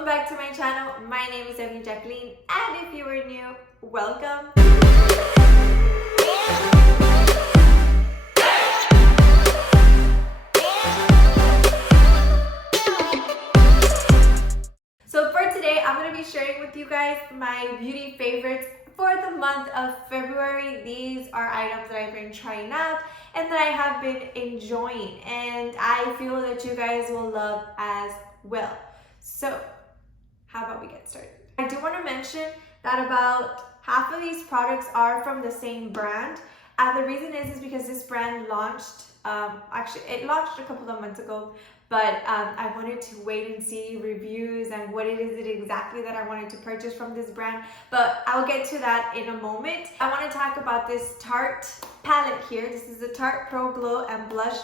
welcome back to my channel. My name is Jacqueline, and if you are new, welcome. So for today, I'm going to be sharing with you guys my beauty favorites for the month of February. These are items that I've been trying out and that I have been enjoying, and I feel that you guys will love as well. So how about we get started? I do want to mention that about half of these products are from the same brand, and the reason is because this brand launched, actually it launched a couple of months ago, but I wanted to wait and see reviews and what it is exactly that I wanted to purchase from this brand, but I'll get to that in a moment. I want to talk about this Tarte palette here. This is the Tarte Pro Glow and Blush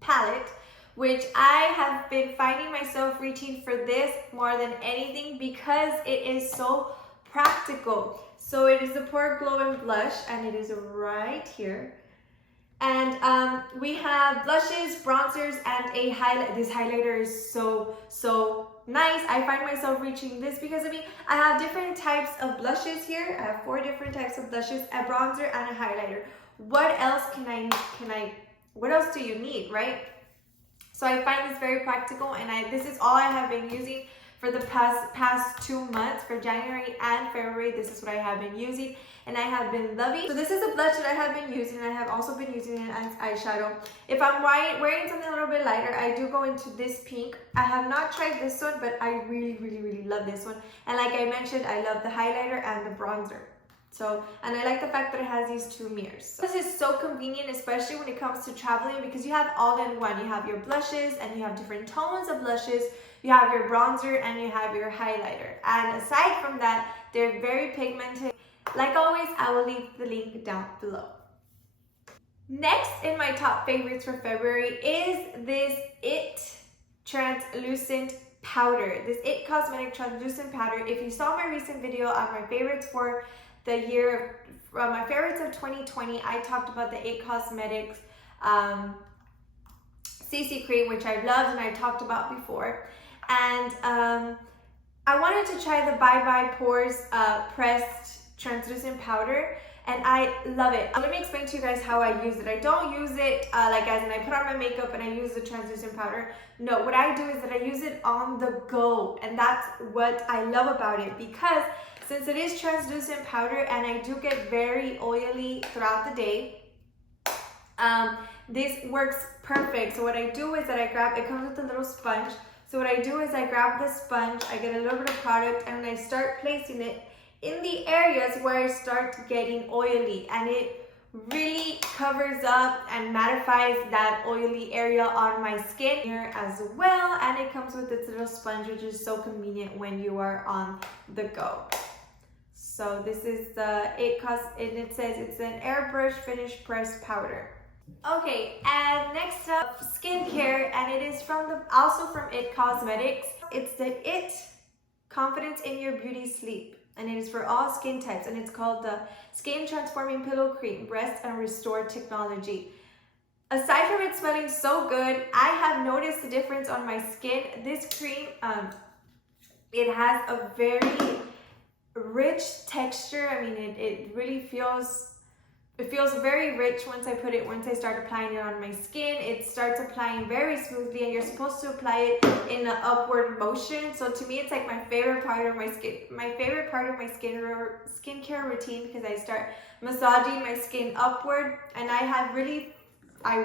palette, which I have been finding myself reaching for this more than anything because it is so practical. So it is the Pore Glow and Blush, and it is right here. And we have blushes, bronzers, and a highlight. This highlighter is so nice. I find myself reaching this because I have different types of blushes here. I have 4 different types of blushes, a bronzer, and a highlighter. What else what else do you need, right? So I find this very practical, and this is all I have been using for the past 2 months. For January and February, this is what I have been using, and I have been loving. So this is a blush that I have been using, and I have also been using it as eyeshadow. If I'm wearing something a little bit lighter, I do go into this pink. I have not tried this one, but I really love this one. And like I mentioned, I love the highlighter and the bronzer. So, and I like the fact that it has these 2 mirrors. So this is so convenient, especially when it comes to traveling, because you have all in one. You have your blushes, and you have different tones of blushes. You have your bronzer, and you have your highlighter. And aside from that, they're very pigmented. Like always, I will leave the link down below. Next in my top favorites for February is this IT translucent powder. This IT Cosmetic translucent powder. If you saw my recent video on my favorites for the year, my favorites of 2020, I talked about the IT Cosmetics CC cream, which I loved and I talked about before. And I wanted to try the Bye Bye Pores pressed translucent powder, and I love it. Let me explain to you guys how I use it. I don't use it like as in I put on my makeup and I use the translucent powder. No, what I do is that I use it on the go, and that's what I love about it, because since it is translucent powder and I do get very oily throughout the day, this works perfect. So what I do is that I grab, it comes with a little sponge. So what I do is I grab the sponge, I get a little bit of product, and I start placing it in the areas where I start getting oily, and it really covers up and mattifies that oily area on my skin here as well. And it comes with this little sponge, which is so convenient when you are on the go. So this is the IT and it says it's an airbrush finish pressed powder. Okay, and next up, skincare, and it is also from IT Cosmetics. It's the IT Confidence in Your Beauty Sleep, and it is for all skin types, and it's called the Skin Transforming Pillow Cream Rest and Restore Technology. Aside from it smelling so good, I have noticed a difference on my skin. This cream, it has a very rich texture. It really feels very rich once I start applying it on my skin. It starts applying very smoothly, and you're supposed to apply it in an upward motion. So to me, it's like my favorite part of my skincare routine, because I start massaging my skin upward, and I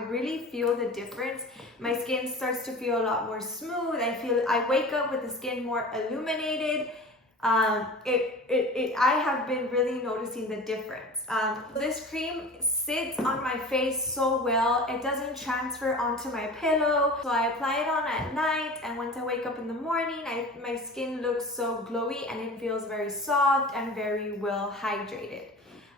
really feel the difference. My skin starts to feel a lot more smooth. I wake up with the skin more illuminated. I have been really noticing the difference. This cream sits on my face so well. It doesn't transfer onto my pillow. So I apply it on at night, and once I wake up in the morning, my skin looks so glowy, and it feels very soft and very well hydrated.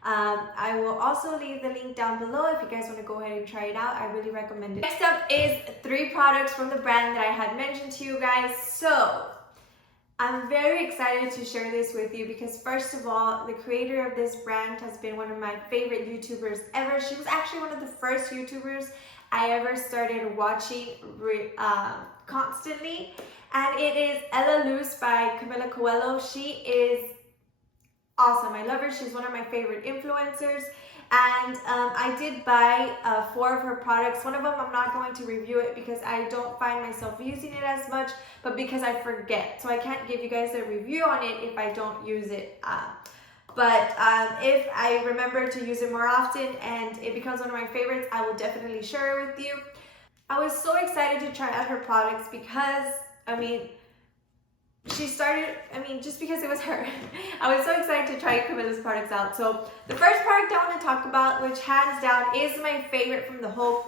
I will also leave the link down below if you guys want to go ahead and try it out. I really recommend it. Next up is 3 products from the brand that I had mentioned to you guys. So I'm very excited to share this with you because, first of all, the creator of this brand has been one of my favorite YouTubers ever. She was actually one of the first YouTubers I ever started watching constantly, and it is Elaluz by Camila Coelho. She is awesome. I love her. She's one of my favorite influencers. And I did buy 4 of her products. One of them I'm not going to review it because I don't find myself using it as much, but because I forget. So I can't give you guys a review on it if I don't use it. But if I remember to use it more often and it becomes one of my favorites, I will definitely share it with you. I was so excited to try out her products because, she started, just because it was her. I was so excited to try Camila's products out. So the first product I want to talk about, which hands down is my favorite from the whole,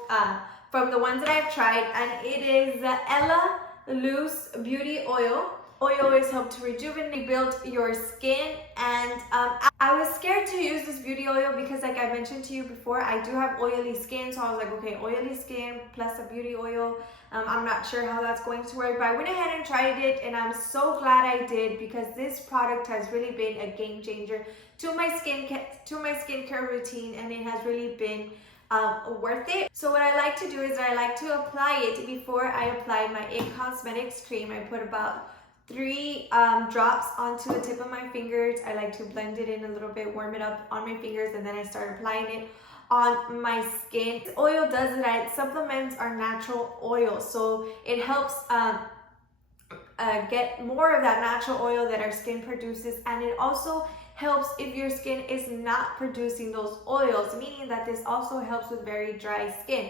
from the ones that I've tried, and it is the Elaluz Beauty Oil. Oil always helps to rejuvenate, build your skin, and I was scared to use this beauty oil because, like I mentioned to you before, I do have oily skin, so I was like, okay, oily skin plus a beauty oil, I'm not sure how that's going to work, but I went ahead and tried it, and I'm so glad I did because this product has really been a game changer to my skincare routine, and it has really been worth it. So what I like to do is I like to apply it before I apply my IT Cosmetics cream. I put about 3 drops onto the tip of my fingers. I like to blend it in a little bit, warm it up on my fingers, and then I start applying it on my skin. This oil does that. It supplements our natural oil, so it helps get more of that natural oil that our skin produces, and it also helps if your skin is not producing those oils, meaning that this also helps with very dry skin.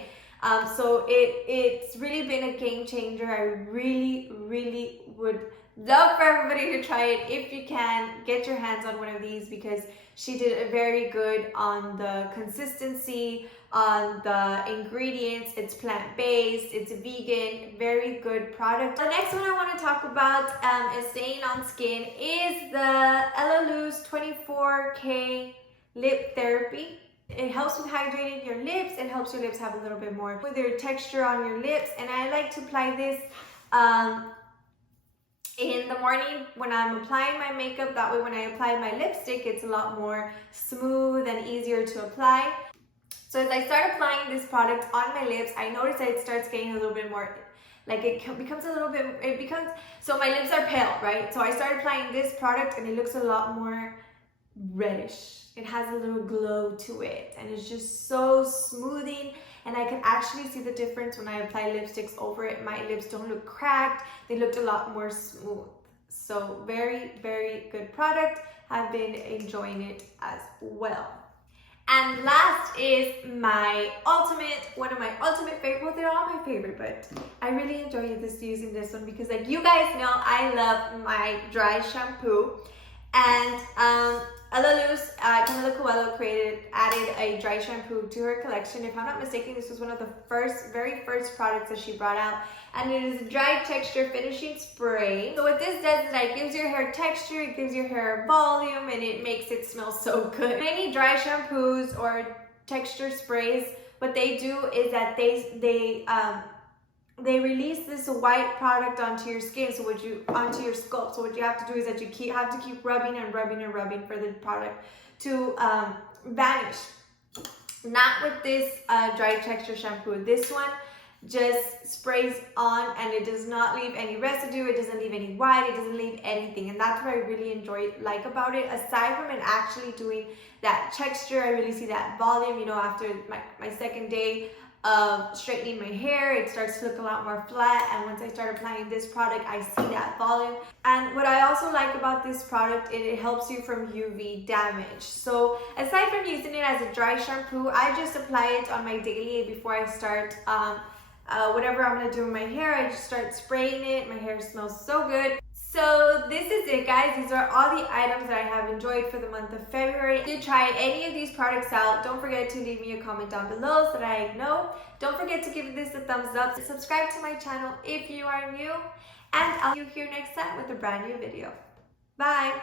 So it's really been a game changer. I really would love for everybody to try it. If you can, get your hands on one of these because she did very good on the consistency, on the ingredients. It's plant-based, it's vegan, very good product. The next one I want to talk about is staying on skin is the Elaluz 24K Lip Therapy. It helps with hydrating your lips. It helps your lips have a little bit more with your texture on your lips, and I like to apply this in the morning when I'm applying my makeup. That way when I apply my lipstick, it's a lot more smooth and easier to apply. So as I start applying this product on my lips, I notice that it starts getting a little bit more, like so my lips are pale, right? So I start applying this product and it looks a lot more reddish. It has a little glow to it, and it's just so smoothing, and I can actually see the difference when I apply lipsticks over it. My lips don't look cracked, they looked a lot more smooth. So very good product. I've been enjoying it as well. And last is one of my ultimate favorite, well, they're all my favorite, but I really enjoy using this one because, like you guys know, I love my dry shampoo. And Elaluz, Camila Coelho added a dry shampoo to her collection. If I'm not mistaken, this was one of the very first products that she brought out, and it is a dry texture finishing spray. So what this does is it gives your hair texture, it gives your hair volume, and it makes it smell so good. Many dry shampoos or texture sprays, what they do is that they release this white product onto your skin, onto your scalp. So what you have to do is that you have to keep rubbing and rubbing for the product to vanish. Not with this dry texture shampoo. This one just sprays on and it does not leave any residue, it doesn't leave any white, it doesn't leave anything, and that's what I really like about it. Aside from it actually doing that texture, I really see that volume. You know, after my second day of straightening my hair, it starts to look a lot more flat, and once I start applying this product, I see that volume. And what I also like about this product, it helps you from UV damage. So aside from using it as a dry shampoo, I just apply it on my daily before I start whatever I'm gonna do with my hair. I just start spraying it. My hair smells so good. So this is it, guys. These are all the items that I have enjoyed for the month of February. If you try any of these products out, don't forget to leave me a comment down below so that I know. Don't forget to give this a thumbs up. Subscribe to my channel if you are new. And I'll see you here next time with a brand new video. Bye!